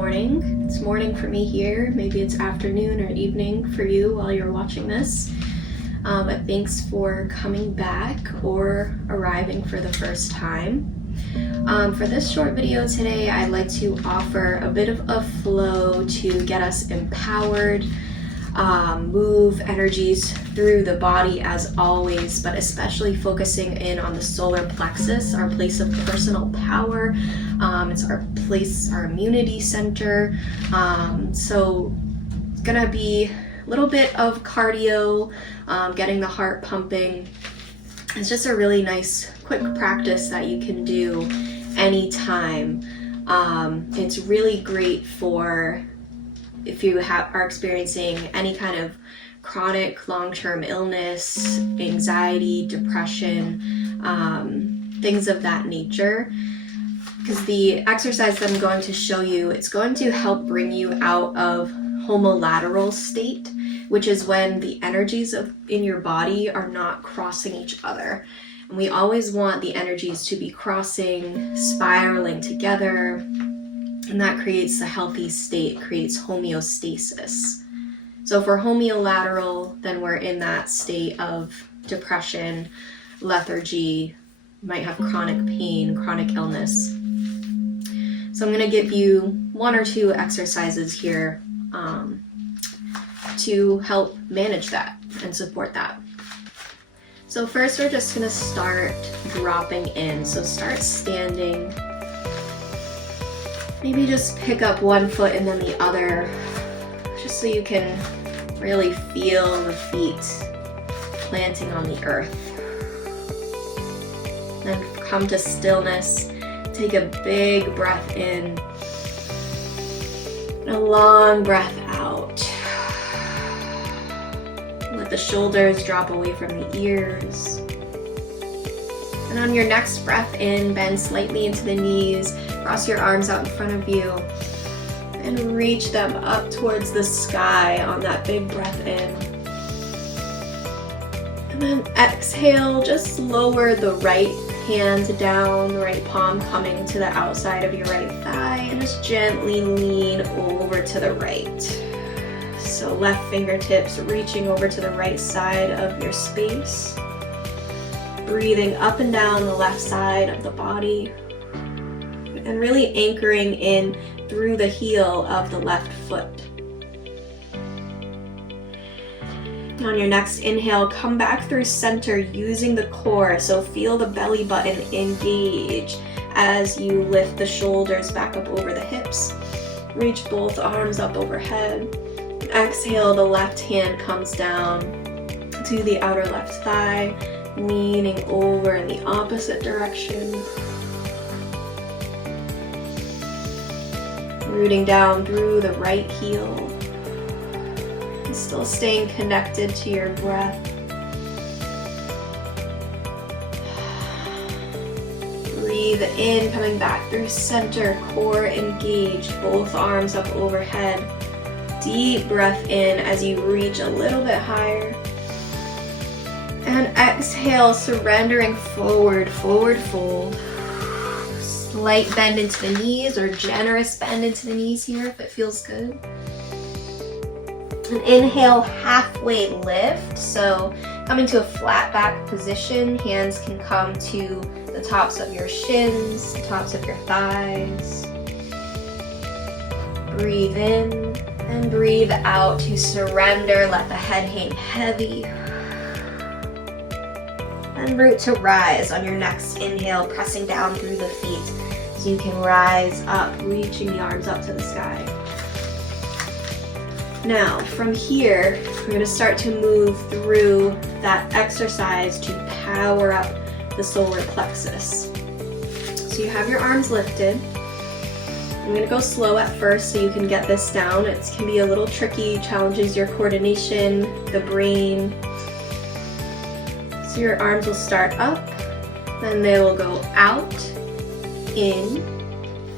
morning. It's morning for me here. Maybe it's afternoon or evening for you while you're watching this. But thanks for coming back or arriving for the first time. For this short video today, I'd like to offer a bit of a flow to get us empowered, move energies through the body as always, but especially focusing in on the solar plexus, our place of personal power. It's our place, our immunity center. So it's gonna be a little bit of cardio, getting the heart pumping. It's just a really nice quick practice that you can do anytime. It's really great for if you are experiencing any kind of chronic long-term illness, anxiety, depression, things of that nature. Because the exercise that I'm going to show you, it's going to help bring you out of homolateral state, which is when the energies in your body are not crossing each other. And we always want the energies to be crossing, spiraling together, and that creates a healthy state, creates homeostasis. So for homolateral, then we're in that state of depression, lethargy, might have chronic pain, chronic illness. So I'm going to give you one or two exercises here to help manage that and support that. So first we're just going to start dropping in. So start standing. Maybe just pick up one foot and then the other, just so you can really feel the feet planting on the earth. Then come to stillness. Take a big breath in and a long breath out. Let the shoulders drop away from the ears. And on your next breath in, bend slightly into the knees, cross your arms out in front of you, and reach them up towards the sky on that big breath in. And then exhale, just lower the right hand down, right palm coming to the outside of your right thigh, and just gently lean over to the right. So left fingertips reaching over to the right side of your space. Breathing up and down the left side of the body. And really anchoring in through the heel of the left foot. On your next inhale, come back through center using the core. So feel the belly button engage as you lift the shoulders back up over the hips. Reach both arms up overhead. Exhale, the left hand comes down to the outer left thigh, leaning over in the opposite direction. Rooting down through the right heel. And still staying connected to your breath. Breathe in, coming back through center, core engaged, both arms up overhead. Deep breath in as you reach a little bit higher. And exhale, surrendering forward, forward fold. Slight bend into the knees or generous bend into the knees here if it feels good. And inhale, halfway lift. So coming to a flat back position, hands can come to the tops of your shins, the tops of your thighs. Breathe in and breathe out to surrender. Let the head hang heavy. And root to rise on your next inhale, pressing down through the feet so you can rise up, reaching the arms up to the sky. Now, from here, we're going to start to move through that exercise to power up the solar plexus. So you have your arms lifted. I'm going to go slow at first so you can get this down. It can be a little tricky, challenges your coordination, the brain. So your arms will start up, then they will go out, in,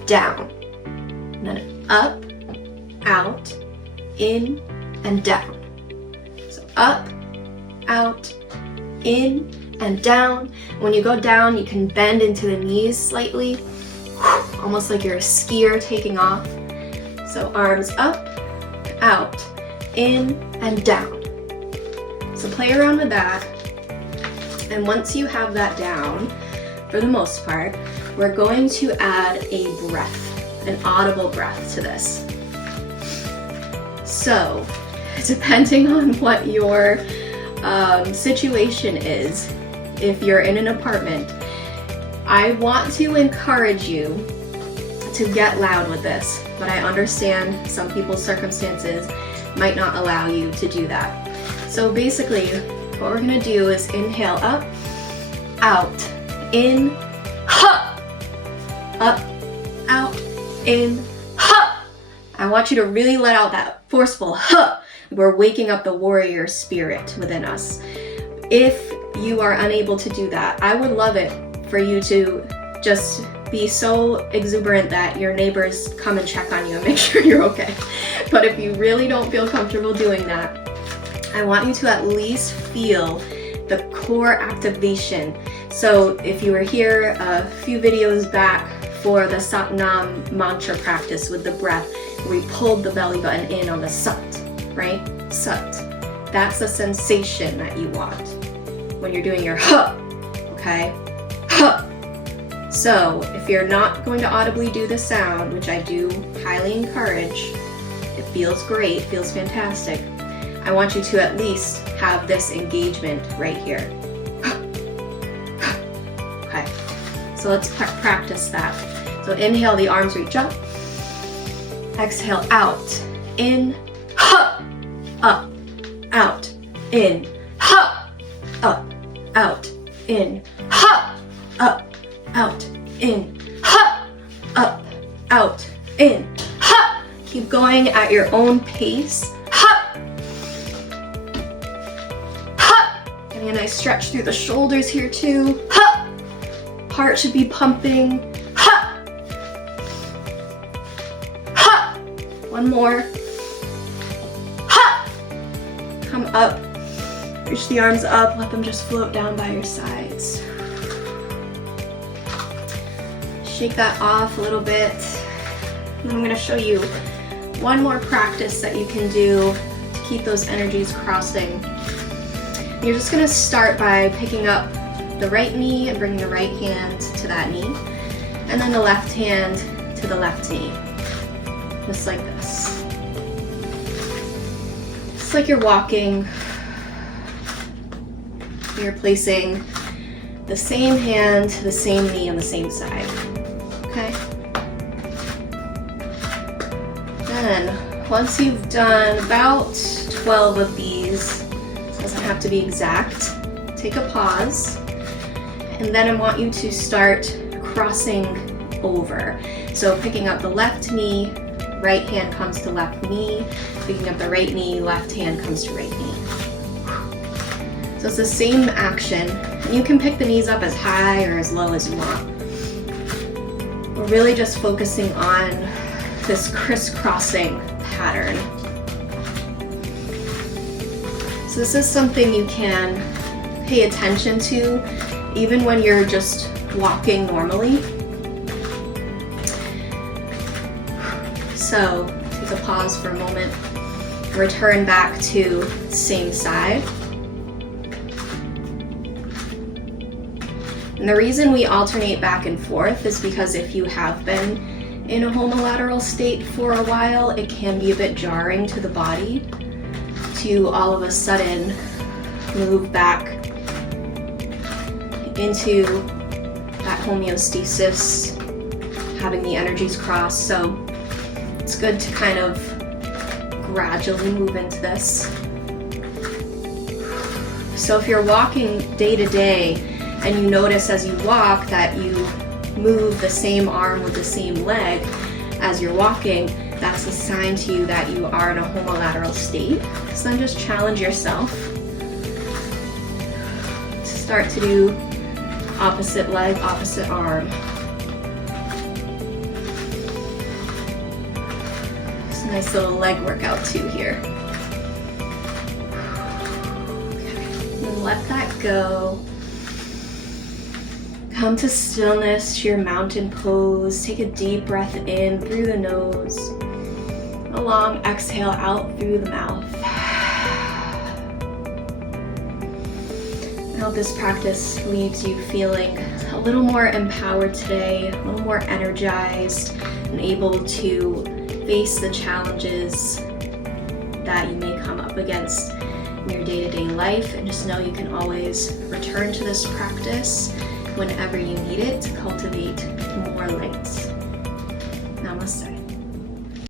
down, and then up, out, in, and down. So up, out, in, and down. When you go down, you can bend into the knees slightly, almost like you're a skier taking off. So arms up, out, in, and down. So play around with that. And once you have that down, for the most part, we're going to add a breath, an audible breath to this. So, depending on what your situation is, if you're in an apartment, I want to encourage you to get loud with this, but I understand some people's circumstances might not allow you to do that. So basically, what we're gonna do is inhale up, out, in, ha! Up, out, in, ha! I want you to really let out that forceful ha! We're waking up the warrior spirit within us. If you are unable to do that, I would love it for you to just be so exuberant that your neighbors come and check on you and make sure you're okay. But if you really don't feel comfortable doing that, I want you to at least feel the core activation. So if you were here a few videos back for the Sat Nam mantra practice with the breath, we pulled the belly button in on the Sat, right? Sat. That's the sensation that you want when you're doing your huh, okay? Huh. So if you're not going to audibly do the sound, which I do highly encourage, it feels great, feels fantastic, I want you to at least have this engagement right here. Okay, so let's practice that. So inhale, the arms reach up. Exhale, out, in, ha, up, out, in, ha, up, out, in, ha, up, out, in, ha, up, out, in, ha. Keep going at your own pace. And I stretch through the shoulders here too. Ha! Heart should be pumping. Ha! Ha! One more. Ha! Come up. Reach the arms up. Let them just float down by your sides. Shake that off a little bit. And I'm going to show you one more practice that you can do to keep those energies crossing. You're just going to start by picking up the right knee and bringing the right hand to that knee, and then the left hand to the left knee, just like this. Just like you're walking, you're placing the same hand to the same knee on the same side, okay? Then, once you've done about 12 of these, doesn't have to be exact, take a pause, and then I want you to start crossing over. So picking up the left knee, right hand comes to left knee, picking up the right knee, left hand comes to right knee. So it's the same action, and you can pick the knees up as high or as low as you want. We're really just focusing on this crisscrossing pattern. So this is something you can pay attention to even when you're just walking normally. So take a pause for a moment, return back to same side. And the reason we alternate back and forth is because if you have been in a homolateral state for a while, it can be a bit jarring to the body to all of a sudden move back into that homeostasis, having the energies cross. So it's good to kind of gradually move into this. So if you're walking day to day and you notice as you walk that you move the same arm with the same leg as you're walking, that's a sign to you that you are in a homolateral state. So then just challenge yourself to start to do opposite leg, opposite arm. It's a nice little leg workout too here. Okay. And let that go. Come to stillness, to your mountain pose. Take a deep breath in through the nose. long exhale out through the mouth. I hope this practice leaves you feeling a little more empowered today, a little more energized, and able to face the challenges that you may come up against in your day-to-day life. And just know you can always return to this practice whenever you need it to cultivate more light. Namaste.